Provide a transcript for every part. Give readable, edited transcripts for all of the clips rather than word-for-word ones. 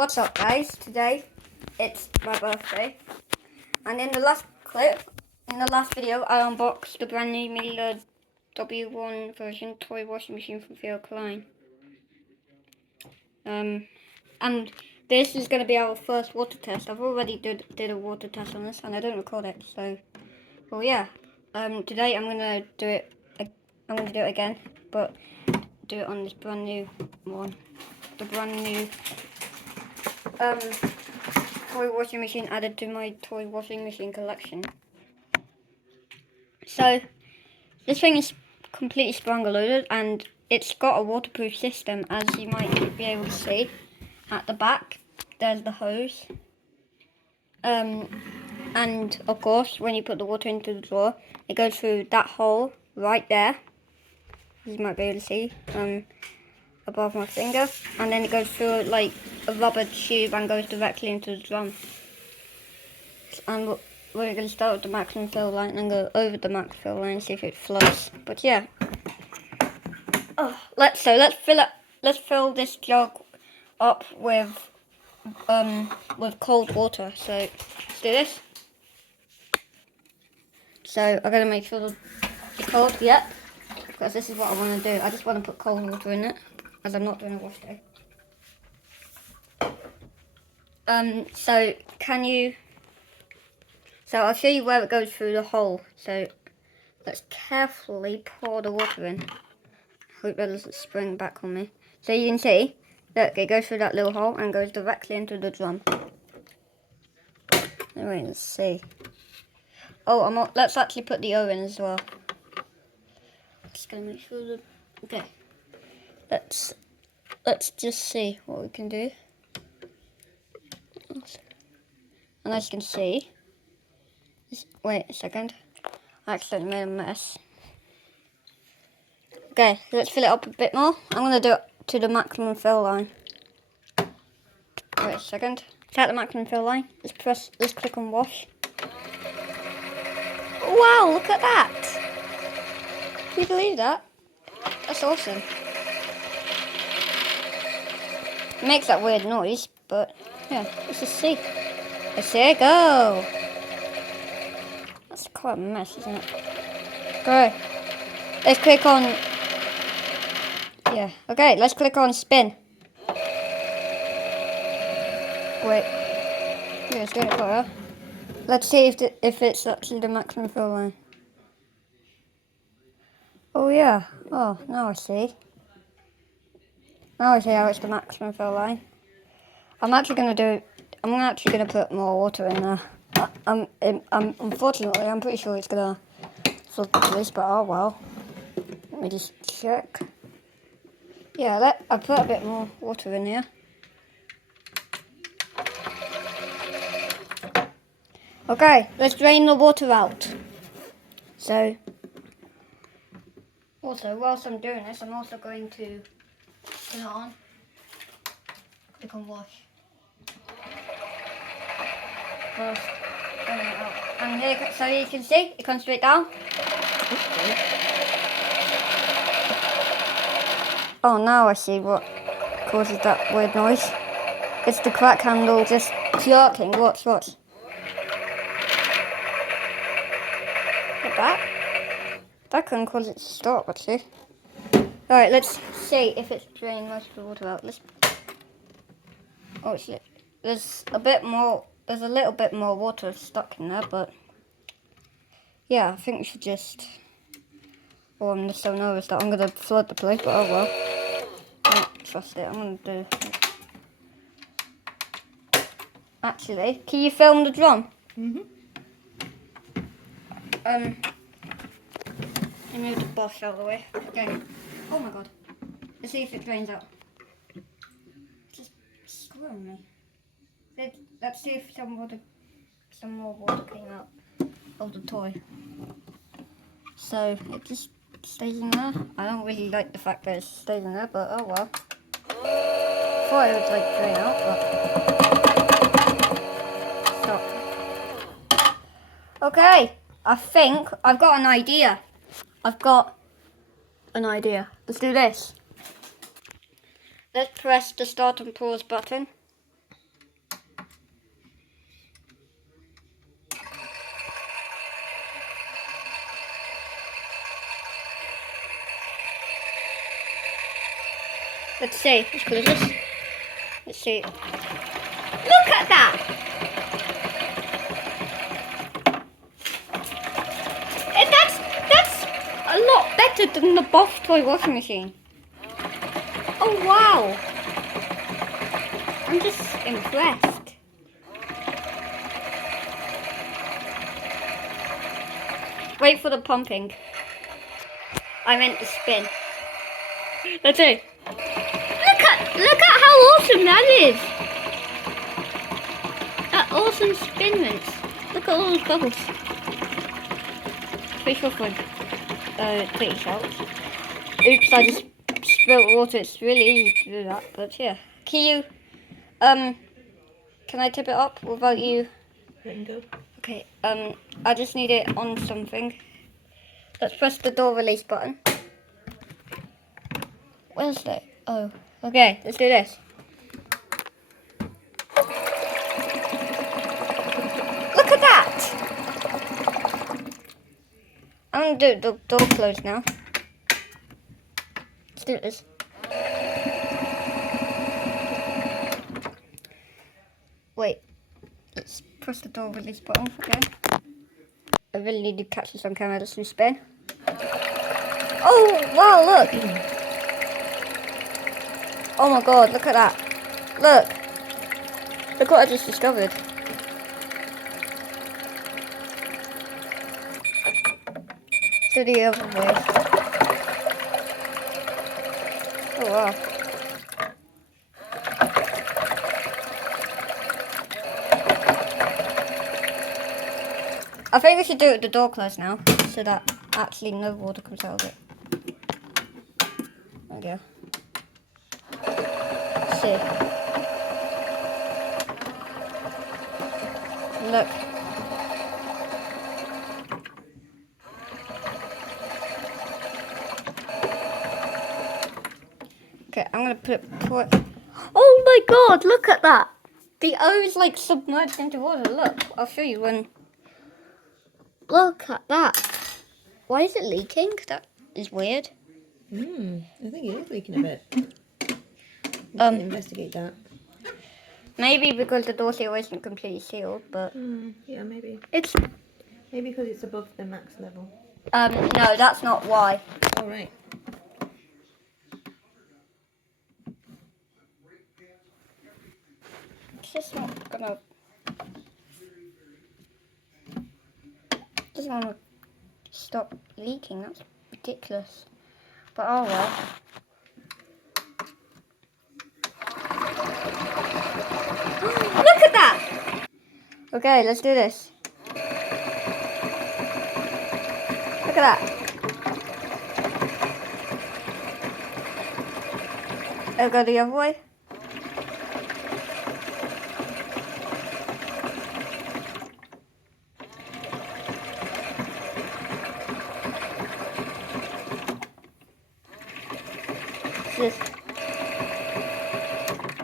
What's up, guys? Today it's my birthday, and in the last video, I unboxed the brand new Miele W1 version toy washing machine from Theo Klein. And this is going to be our first water test. I've already did a water test on this, and I don't record it. So, well, yeah. Today I'm gonna do it. I'm gonna do it again, but do it on this brand new one. The brand new toy washing machine added to my toy washing machine collection. So this thing is completely sprung loaded, and it's got a waterproof system, as you might be able to see at the back. There's the hose, and of course when you put the water into the drawer, it goes through that hole right there, as you might be able to see above my finger, and then it goes through like a rubber tube and goes directly into the drum. And we're going to start with the maximum fill line and go over the max fill line and see if it flows. But yeah, let's fill this jug up with cold water. So let's do this. So I'm going to make sure it's cold. Yep, because this is what I want to do. I just want to put cold water in it, as I'm not doing a wash day. So I'll show you where it goes through the hole. So let's carefully pour the water in. Hope that doesn't spring back on me. So you can see, look, it goes through that little hole and goes directly into the drum. Anyway, let's see. Oh, let's actually put the O in as well. Just gonna make sure that, okay. Let's just see what we can do. And as you can see, wait a second, I accidentally made a mess. Okay, let's fill it up a bit more. I'm going to do it to the maximum fill line. Wait a second. It's at the maximum fill line. Let's click on wash. Wow, look at that! Can you believe that? That's awesome. It makes that weird noise, but yeah, let's just see. Let's see it go! That's quite a mess, isn't it? Okay, let's click on, yeah, okay, let's click on spin. Wait, yeah, it's doing it for her. Let's see if it's actually the maximum fill line. Oh yeah, oh, now I see. Now I see how it's the maximum fill line. I'm actually gonna put more water in there. Unfortunately, I'm pretty sure it's gonna flood the place, but oh well. Let me just check. Yeah, I put a bit more water in here. Okay, let's drain the water out. So, also, whilst I'm doing this, I'm also going to turn it on. Click on wash. First, turn it out. And here, so you can see, it comes straight down. Oh, now I see what causes that weird noise. It's the crack handle just jerking. Watch. Look at that. That can cause it to stop, actually. Alright, let's see if it's drained most of the water out. Oh shit. There's a little bit more water stuck in there, but yeah, I think we should just, I'm just so nervous that I'm gonna flood the place, but oh well. I don't trust it. I'm gonna do. Actually, can you film the drum? Let me move the boss out of the way. Okay. Oh my god. Let's see if it drains out. It's just screwing me. Let's see if some more water came out of the toy. So it just stays in there. I don't really like the fact that it stays in there, but oh well. Thought it would like drain out, but stop. Okay, I think I've got an idea. Let's do this. Let's press the start and pause button. Let's see. Let's close this. Let's see. Look at that! And that's a lot better than the Bosch toy washing machine. Oh wow! I'm just impressed. Wait for the pumping. I meant the spin. Let's see. Look at how awesome that is. That awesome spin rinse. Look at all those bubbles. Fish off with pretty shells. Oops, I just spilled water. It's really easy to do that, but yeah. Can you can I tip it up without you? Go. Okay, I just need it on something. Let's press the door release button. Where's that? Oh, okay, let's do this. Look at that! I'm gonna do the door closed now. Let's do this. Wait, let's press the door release button again. I really need to catch this on camera. Let's do spin. Oh, wow, look! Oh my god, look at that. Look what I just discovered. To the other way. Oh wow. I think we should do it with the door closed now, so that actually no water comes out of it. There we go. Let's see. Look. Okay, I'm gonna pour it. Oh my god, look at that! The O is like submerged into water. Look, I'll show you when. Look at that. Why is it leaking? That is weird. I think it is leaking a bit. We can investigate that. Maybe because the door seal isn't completely sealed, but Yeah, maybe. it's Maybe because it's above the max level. no, that's not why. All right. It's just not gonna. Doesn't want to stop leaking. That's ridiculous. But oh well. Look at that! Okay, let's do this. Look at that. I'll go the other way.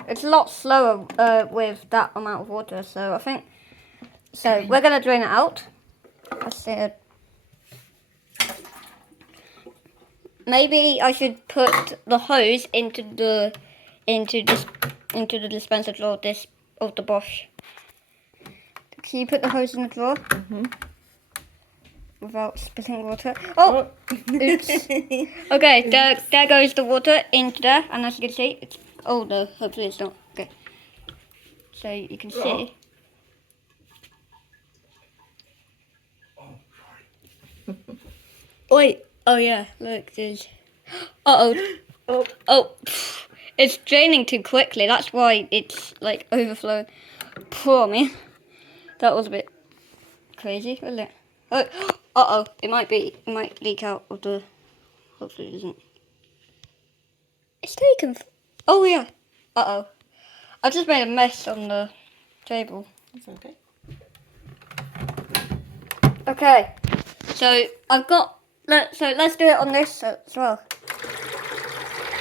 It's a lot slower with that amount of water, so I think. So we're gonna drain it out. I said maybe I should put the hose into the dispenser drawer of the Bosch. Can you put the hose in the drawer? Without spilling water. Oh! Oops. Okay, there goes the water into there, and as you can see, it's. Oh no, hopefully it's not. Okay. So you can see. Wait. Oh yeah, look, there's. Oh. It's draining too quickly. That's why it's like overflowing. Poor me. That was a bit crazy, wasn't it? Oh, it might leak out of the. Hopefully it doesn't. It's taken. Oh yeah. I just made a mess on the table. That's okay. Okay. So I've got. So let's do it on this as well.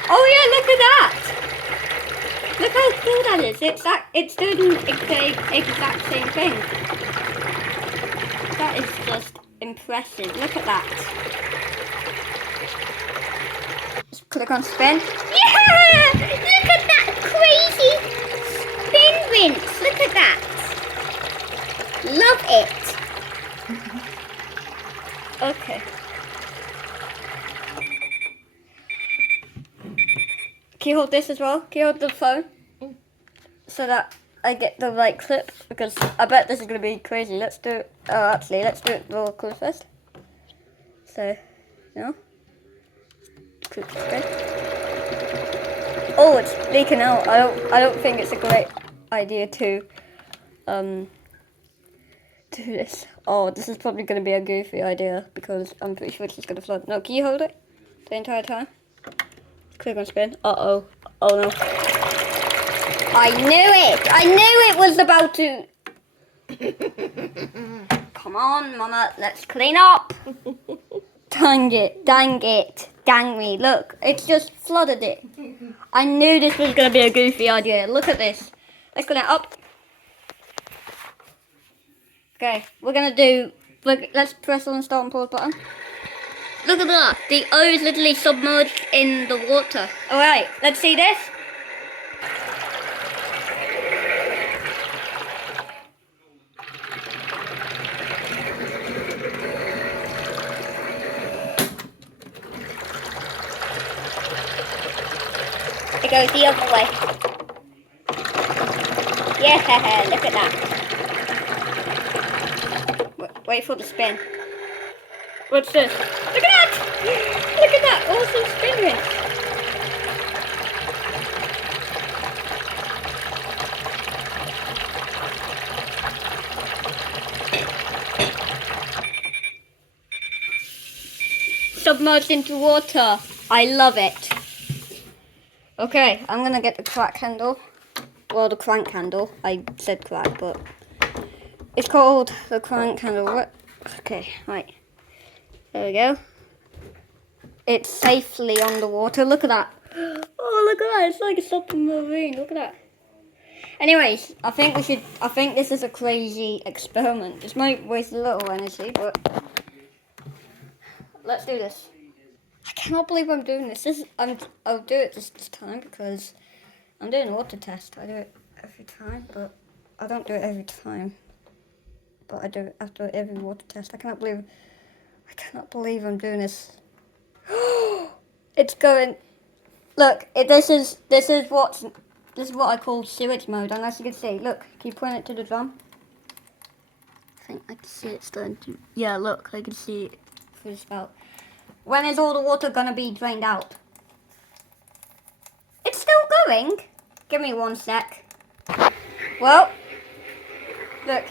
Oh yeah! Look at that. Look how cool that is. It's doing the exact same thing. That is just impressive. Look at that. Just click on spin. Yeah! Look at that crazy spin rinse. Look at that. Love it. Okay. Can you hold this as well? Can you hold the phone? So that I get the right clip, because I bet this is going to be crazy. Let's do it. Oh, actually, let's do it roller coaster first. So, quick spin. Oh, it's leaking out. I don't think it's a great idea to do this. Oh, this is probably going to be a goofy idea, because I'm pretty sure it's just going to flood. No, can you hold it the entire time? Click on spin. Uh-oh. Oh no. I knew it! I knew it was about to... Come on, Mama, let's clean up. Dang it, dang it, dang me. Look, it's just flooded it. I knew this was going to be a goofy idea. Look at this. Let's clean it up. Okay, we're going to do... Let's press on the start and pause button. Look at that. The O is literally submerged in the water. Alright, let's see this. It goes the other way. Yeah, look at that. Wait for the spin. What's this? Look at that! Look at that awesome spin rinse. Submerged into water. I love it. Okay, I'm gonna get the crack handle. Well, the crank handle. I said crack, but it's called the crank handle. Okay, right. There we go. It's safely on the water. Look at that. Oh, look at that. It's like a submarine. Look at that. Anyways, I think this is a crazy experiment. This might waste a little energy, but let's do this. I cannot believe I'm doing this. I'll do it this time because I'm doing a water test. I do it every time, but I don't do it every time. But I do it after every water test. I cannot believe I'm doing this. It's going. Look, this is what I call sewage mode. And as you can see, look, can you point it to the drum? I think I can see it starting to. Yeah, look, I can see it through the spout. When is all the water gonna be drained out? It's still going. Give me 1 sec. Well, look.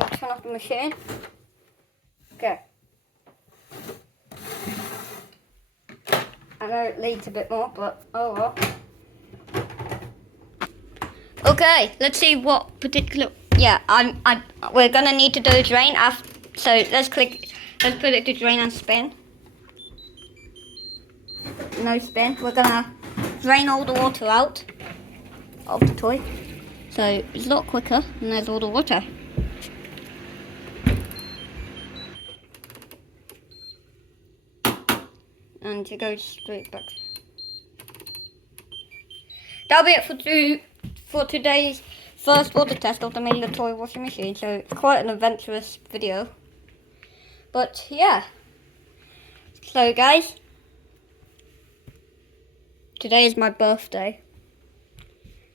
I'll turn off the machine. Okay. I know it leaks a bit more, but oh well. Okay, let's see what particular. Yeah, we're gonna need to do a drain after. So let's put it to drain and spin. No spin. We're gonna drain all the water out of the toy. So it's a lot quicker and there's all the water. And it goes straight back. That'll be it for today's first water test of the Miele toy washing machine. So it's quite an adventurous video. But yeah, so guys, today is my birthday.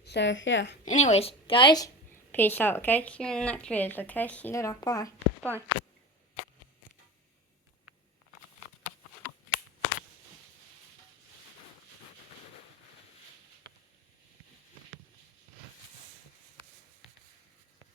So yeah, anyways, guys, peace out, okay? See you in the next video, okay? See you later, bye. Bye.